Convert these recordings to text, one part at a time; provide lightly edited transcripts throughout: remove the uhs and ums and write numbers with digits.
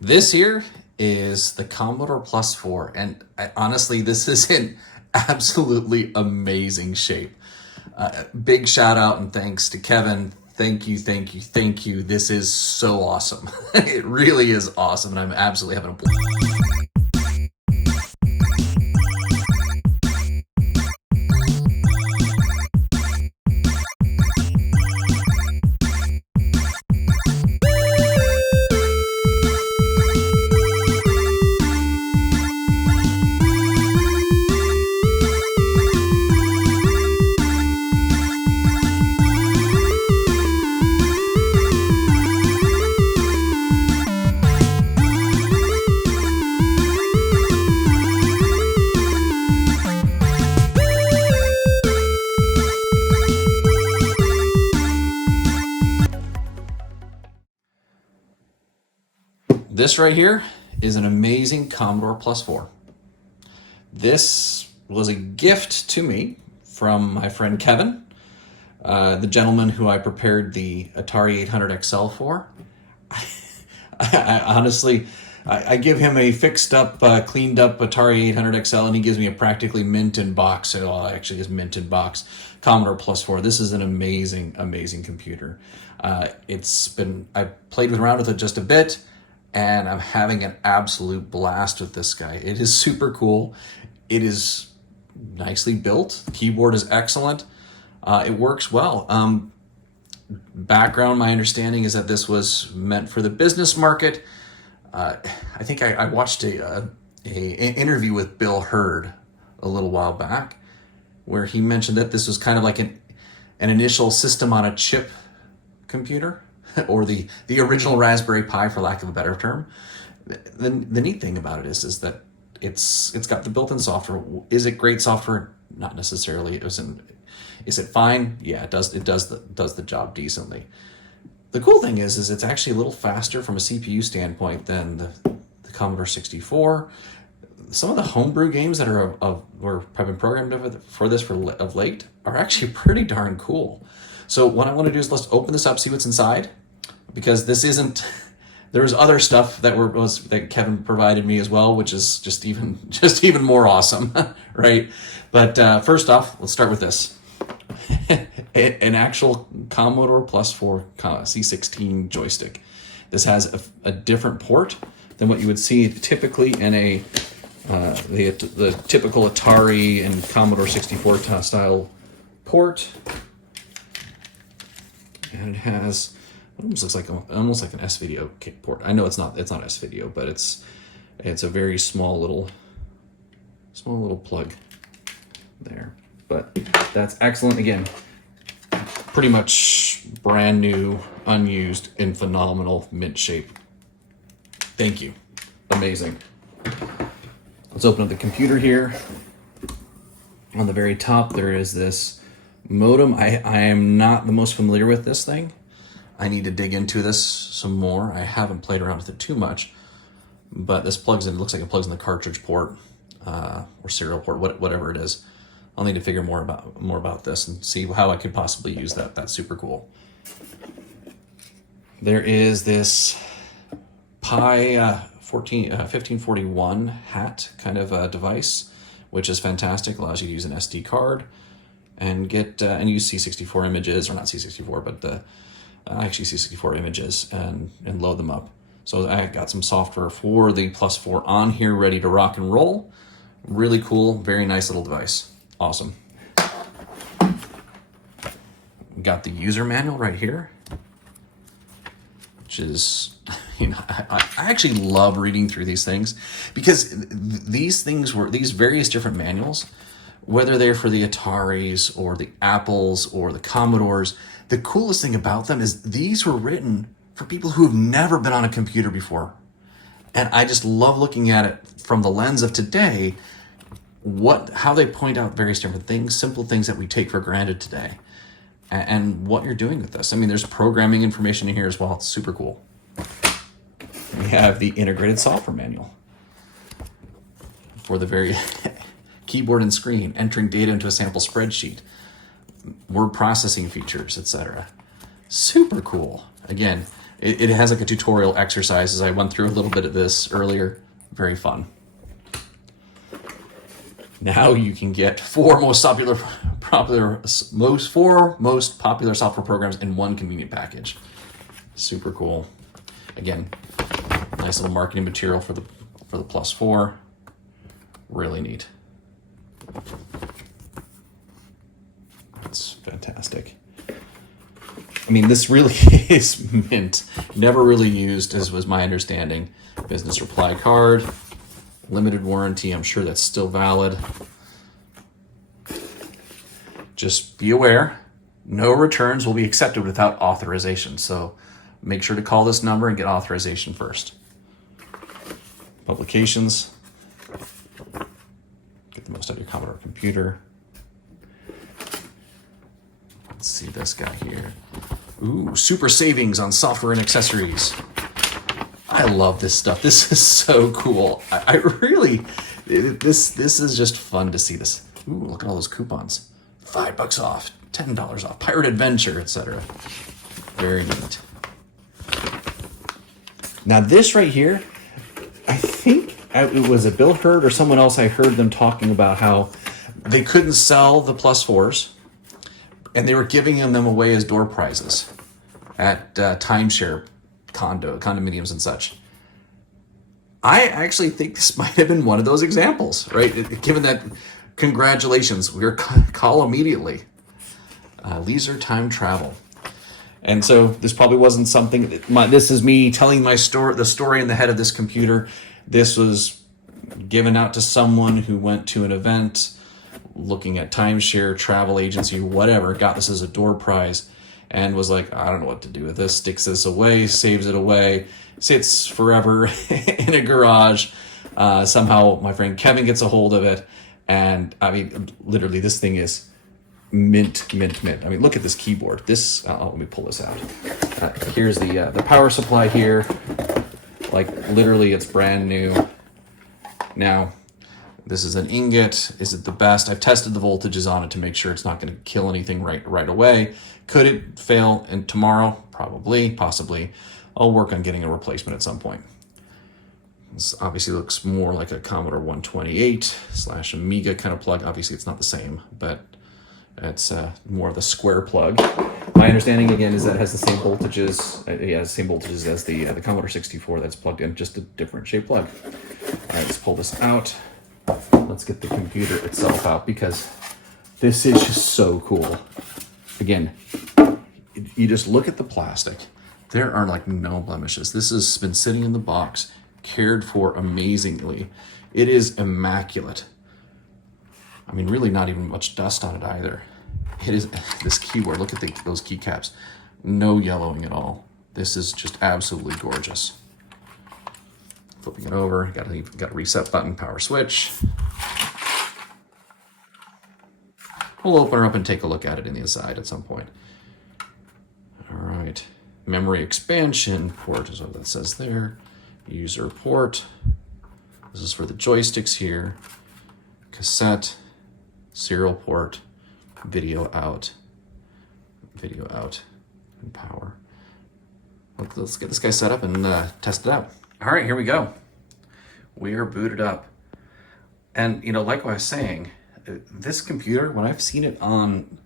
This here is the Commodore Plus-4, and honestly, this is in absolutely amazing shape. Big shout out and thanks to Kevin. Thank you, thank you, thank you. This is so awesome. It really is awesome, and I'm absolutely having a blast. This right here is an amazing Commodore Plus-4. This was a gift to me from my friend Kevin, the gentleman who I prepared the Atari 800 XL for. I honestly, I give him a fixed up, cleaned up Atari 800 XL, and he gives me a practically mint in box. So actually, it's mint in box Commodore Plus-4. This is an amazing, amazing computer. I played around with it just a bit, and I'm having an absolute blast with this guy. It is super cool. It is nicely built. The keyboard is excellent. It works well. Background, my understanding is that this was meant for the business market. I think I watched an interview with Bill Hurd a little while back, where he mentioned that this was kind of like an initial system on a chip computer, or the original Raspberry Pi, for lack of a better term. The neat thing about it is that it's got the built-in software. Is it great software? Not necessarily. Is it fine? Yeah, it does the job decently. The cool thing is it's actually a little faster from a CPU standpoint than the Commodore 64. Some of the homebrew games that have been programmed for this of late are actually pretty darn cool. So what I want to do is let's open this up, see what's inside, because this isn't. There was other stuff that Kevin provided me as well, which is just even more awesome, right? But first off, let's start with this. An actual Commodore Plus-4 C16 joystick. This has a different port than what you would see typically in the typical Atari and Commodore 64 style port. And it has almost like an S-Video port. I know it's not S-Video, but it's a very small little plug there. But that's excellent. Again, pretty much brand new, unused, in phenomenal mint shape. Thank you. Amazing. Let's open up the computer here. On the very top, there is this modem. I am not the most familiar with this thing. I need to dig into this some more. I haven't played around with it too much, but this plugs in. It looks like it plugs in the cartridge port or serial port, whatever it is. I'll need to figure more about this and see how I could possibly use that. That's super cool. There is this Pi 1541 hat kind of device, which is fantastic. Allows you to use an SD card and get and use C64 images, or not C64, but actually C64 images, and load them up. So I got some software for the Plus-4 on here, ready to rock and roll. Really cool, very nice little device. Awesome. Got the user manual right here, which is, I actually love reading through these things, because these various different manuals, whether they're for the Ataris or the Apples or the Commodores, the coolest thing about them is these were written for people who have never been on a computer before. And I just love looking at it from the lens of today, how they point out various different things, simple things that we take for granted today, and what you're doing with this. I mean, there's programming information in here as well. It's super cool. We have the integrated software manual for the very keyboard and screen, entering data into a sample spreadsheet, word processing features, etc. Super cool. Again, It has like a tutorial exercises. I went through a little bit of this earlier. Very fun. Now you can get four most popular software programs in one convenient package. Super cool. Again, nice little marketing material for the Plus-4. Really neat. That's fantastic. I mean, this really is mint. Never really used, as was my understanding. Business reply card, limited warranty. I'm sure that's still valid. Just be aware, no returns will be accepted without authorization. So make sure to call this number and get authorization first. Publications. Get the most out of your Commodore computer. Let's see this guy here. Ooh, super savings on software and accessories. I love this stuff. This is so cool. I really, this is just fun to see this. Ooh, look at all those coupons. $5 off, $10 off, Pirate Adventure, etc. Very neat. Now this right here, I think it was a Bill Hurd or someone else. I heard them talking about how they couldn't sell the Plus-4s, and they were giving them away as door prizes at Time-share condominiums and such. I actually think this might have been one of those examples, right? Given that, congratulations, we're call immediately. Leisure time travel. And so this probably wasn't something, this is me telling the story in the head of this computer. This was given out to someone who went to an event, looking at timeshare, travel agency, whatever, got this as a door prize, and was like, I don't know what to do with this, sticks this away, saves it away, sits forever in a garage. Somehow my friend Kevin gets a hold of it, and I mean, literally this thing is mint. I mean, look at this keyboard. This, let me pull this out. Here's the power supply here. Like literally it's brand new. Now, this is an ingot. Is it the best? I've tested the voltages on it to make sure it's not going to kill anything right away. Could it fail tomorrow? Probably, possibly. I'll work on getting a replacement at some point. This obviously looks more like a Commodore 128/Amiga kind of plug. Obviously, it's not the same, but it's more of the square plug. My understanding, again, is that it has the same voltages. It has the same voltages as the Commodore 64 that's plugged in, just a different shaped plug. All right, let's pull this out. Let's get the computer itself out, because this is just so cool. Again, you just look at the plastic. There are like no blemishes. This has been sitting in the box, cared for amazingly. It is immaculate. I mean, really not even much dust on it either. It is, this keyboard, look at those keycaps. No yellowing at all. This is just absolutely gorgeous. Flipping it over, got a reset button, power switch. We'll open her up and take a look at it in the inside at some point. All right, memory expansion port is what that says there. User port. This is for the joysticks here. Cassette, serial port, video out, and power. Let's get this guy set up and test it out. All right, here we go. We are booted up. And, you know, like I was saying, this computer, when I've seen it on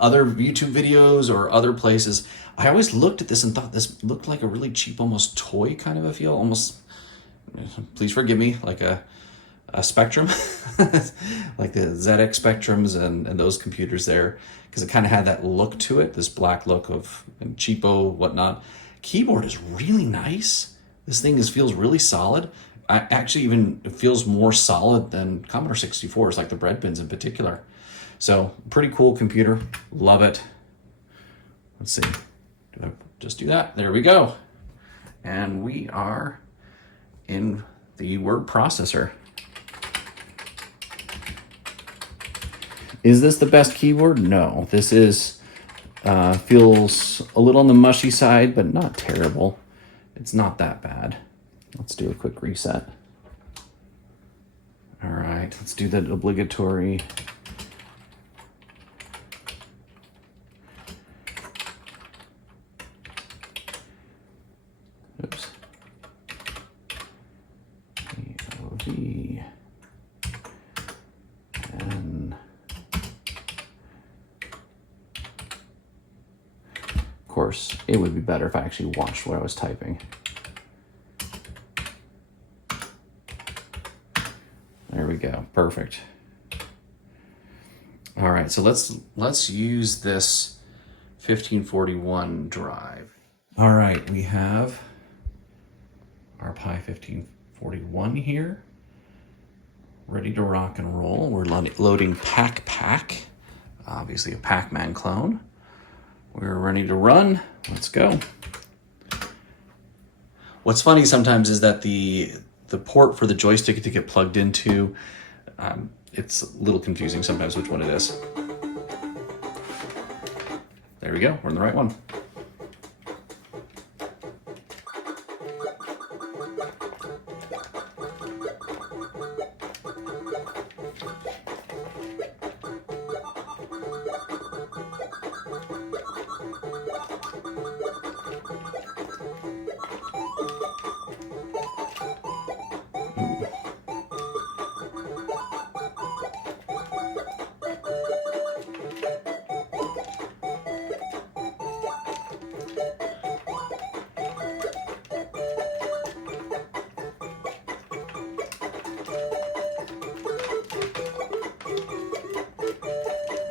other YouTube videos or other places, I always looked at this and thought this looked like a really cheap, almost toy kind of a feel, almost, please forgive me, like a Spectrum, like the ZX Spectrums and those computers there, because it kind of had that look to it, this black look of cheapo, whatnot. Keyboard is really nice. This thing feels really solid. I actually even it feels more solid than Commodore 64s, like the bread pins in particular. So pretty cool computer, love it. Let's see, do I just do that? There we go. And we are in the word processor. Is this the best keyboard? No, this is feels a little on the mushy side, but not terrible. It's not that bad. Let's do a quick reset. All right, let's do the obligatory. course, it would be better if I actually watched what I was typing. There we go, perfect. All right, so let's use this 1541 drive. All right, we have our Pi 1541 here, ready to rock and roll. We're loading Pac, obviously a Pac-Man clone. We're ready to run. Let's go. What's funny sometimes is that the port for the joystick to get plugged into, it's a little confusing sometimes which one it is. There we go, we're in the right one.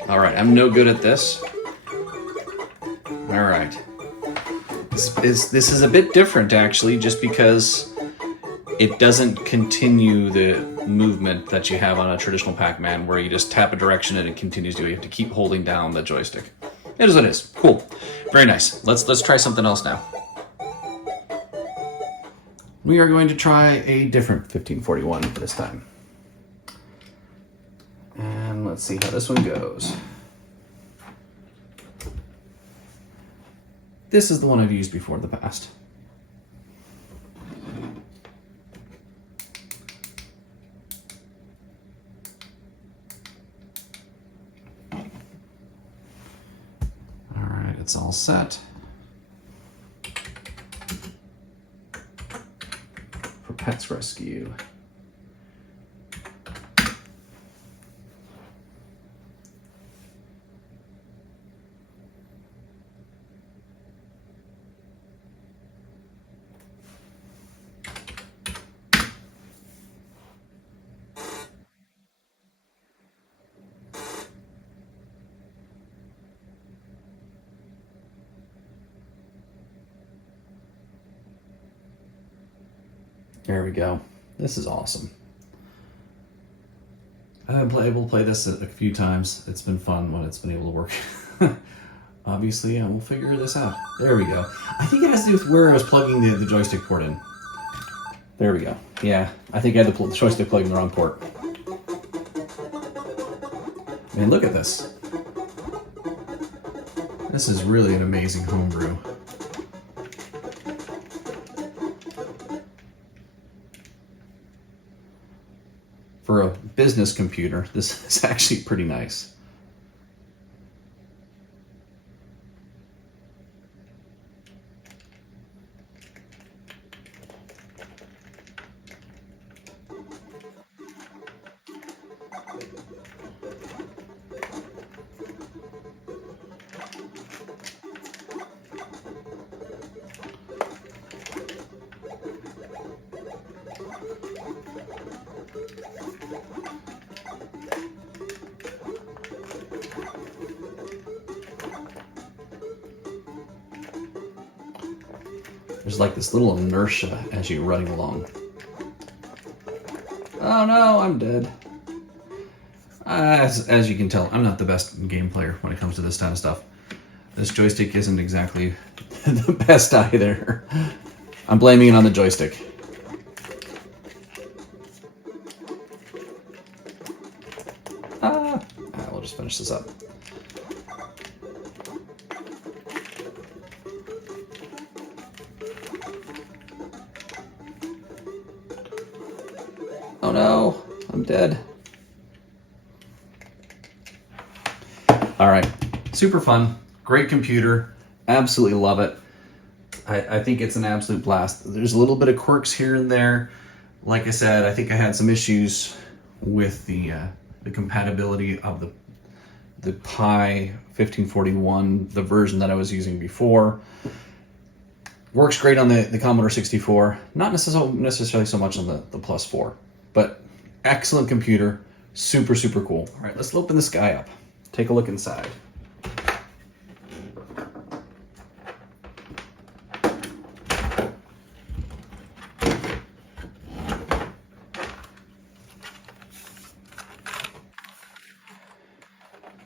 All right, I'm no good at this. All right. This is a bit different, actually, just because it doesn't continue the movement that you have on a traditional Pac-Man, where you just tap a direction and it continues to. You have to keep holding down the joystick. It is what it is. Cool. Very nice. Let's try something else now. We are going to try a different 1541 this time. And let's see how this one goes. This is the one I've used before in the past. All right, it's all set. For Pets Rescue. There we go. This is awesome. I've been able to play this a few times. It's been fun when it's been able to work. Obviously, we'll figure this out. There we go. I think it has to do with where I was plugging the joystick port in. There we go. Yeah, I think I had the joystick plugged in the wrong port. Man, look at this. This is really an amazing homebrew. For a business computer, this is actually pretty nice. There's like this little inertia as you're running along. Oh no, I'm dead. As you can tell, I'm not the best game player when it comes to this kind of stuff. This joystick isn't exactly the best either. I'm blaming it on the joystick. We'll just finish this up. Oh no, I'm dead. All right, super fun, great computer, absolutely love it. I think it's an absolute blast. There's a little bit of quirks here and there. Like I said, I think I had some issues with the compatibility of the Pi 1541, the version that I was using before. Works great on the Commodore 64, not necessarily so much on the Plus-4, but excellent computer, super, super cool. All right, let's open this guy up. Take a look inside.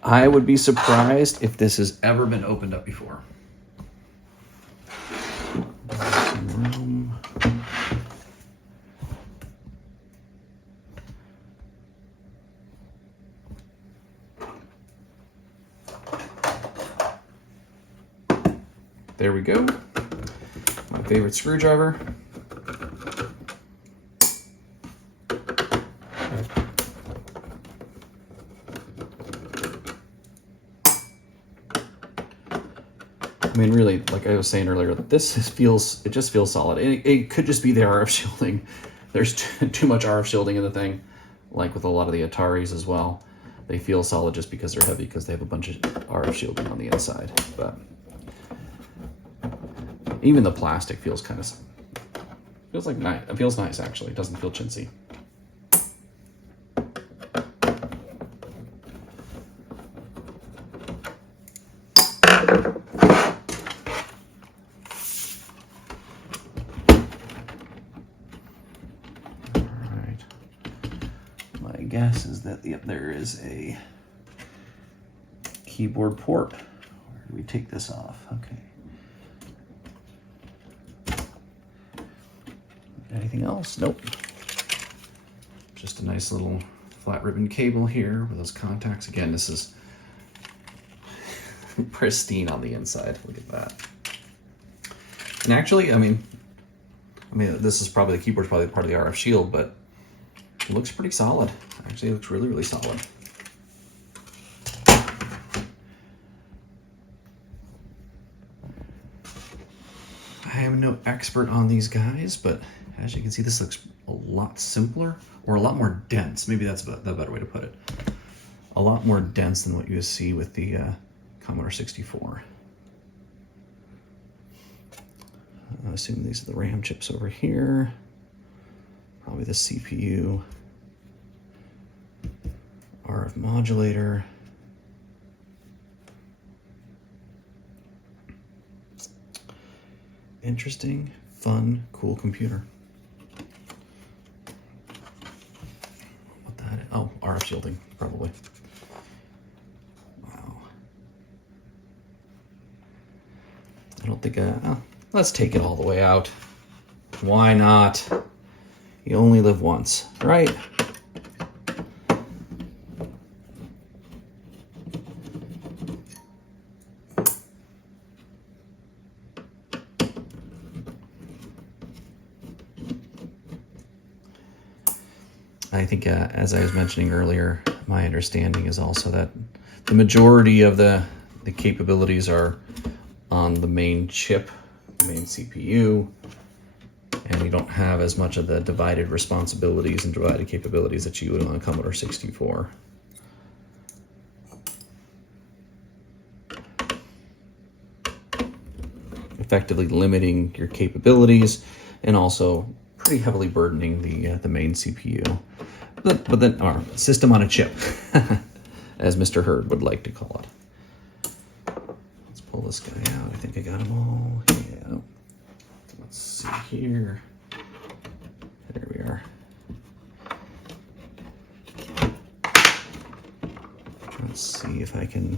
I would be surprised if this has ever been opened up before. There we go. My favorite screwdriver. I mean, really, like I was saying earlier, it just feels solid. It could just be the RF shielding. There's too much RF shielding in the thing, like with a lot of the Ataris as well. They feel solid just because they're heavy, because they have a bunch of RF shielding on the inside. But even the plastic feels nice. It feels nice actually. It doesn't feel chintzy. My guess is that there is a keyboard port. Where do we take this off? Okay. Anything else? Nope. Just a nice little flat ribbon cable here with those contacts. Again, this is pristine on the inside. Look at that. And actually, I mean, this is probably, the keyboard's probably part of the RF shield, but it looks pretty solid. Actually, it looks really, really solid. I am no expert on these guys, but as you can see, this looks a lot simpler, or a lot more dense. Maybe that's the better way to put it. A lot more dense than what you see with the Commodore 64. I assume these are the RAM chips over here. Probably the CPU. RF modulator. Interesting, fun, cool computer. What that is? Oh, RF shielding, probably. Wow. I don't think, let's take it all the way out. Why not? You only live once, right? I think, as I was mentioning earlier, my understanding is also that the majority of the capabilities are on the main chip, the main CPU, and you don't have as much of the divided responsibilities and divided capabilities that you would on a Commodore 64. Effectively limiting your capabilities and also pretty heavily burdening the main CPU. But then, our system on a chip, as Mr. Hurd would like to call it. Let's pull this guy out. I think I got them all. Yeah. Let's see here. There we are. Let's see if I can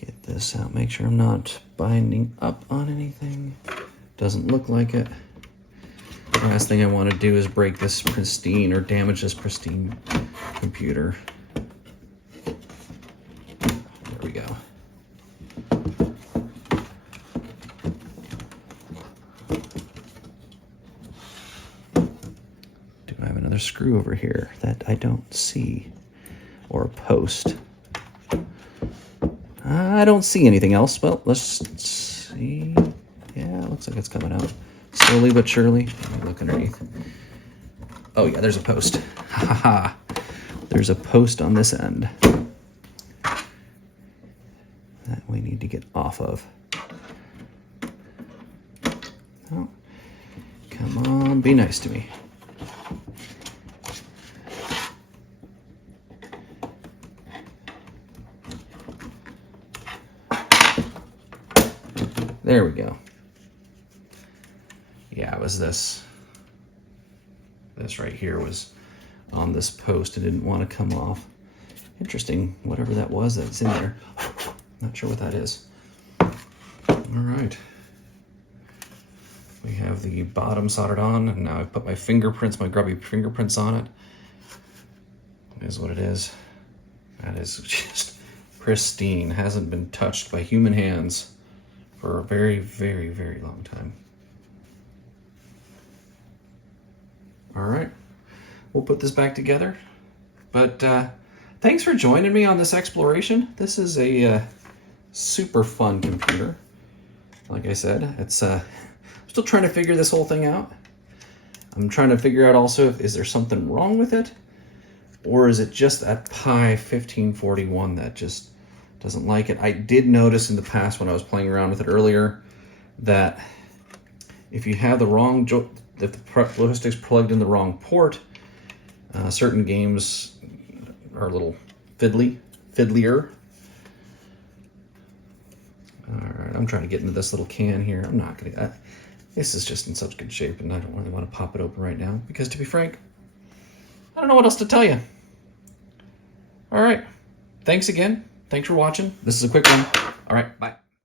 get this out. Make sure I'm not binding up on anything. Doesn't look like it. The last thing I want to do is break this pristine or damage this pristine computer. There we go. Do I have another screw over here that I don't see? Or a post? I don't see anything else. Well, let's see. Yeah, it looks like it's coming out. Slowly but surely. Let me look underneath. Oh yeah, there's a post. Haha. There's a post on this end. we need to get off of. Oh, come on, be nice to me. There we go. Yeah, it was this. This right here was on this post and didn't want to come off. Interesting, whatever that was that's in there. Not sure what that is. All right. We have the bottom soldered on, and now I've put my fingerprints, my grubby fingerprints on it. It is what it is. That is just pristine. Hasn't been touched by human hands for a very, very, very long time. All right, we'll put this back together. But thanks for joining me on this exploration. This is a super fun computer. Like I said, it's I'm still trying to figure this whole thing out. I'm trying to figure out also if is there something wrong with it, or is it just that Pi 1541 that just doesn't like it. I did notice in the past when I was playing around with it earlier that if you have the wrong if the joystick's plugged in the wrong port, certain games are a little fiddlier. All right, I'm trying to get into this little can here. I'm not gonna. This is just in such good shape, and I don't really want to pop it open right now because, to be frank, I don't know what else to tell you. All right, thanks again. Thanks for watching. This is a quick one. All right, bye.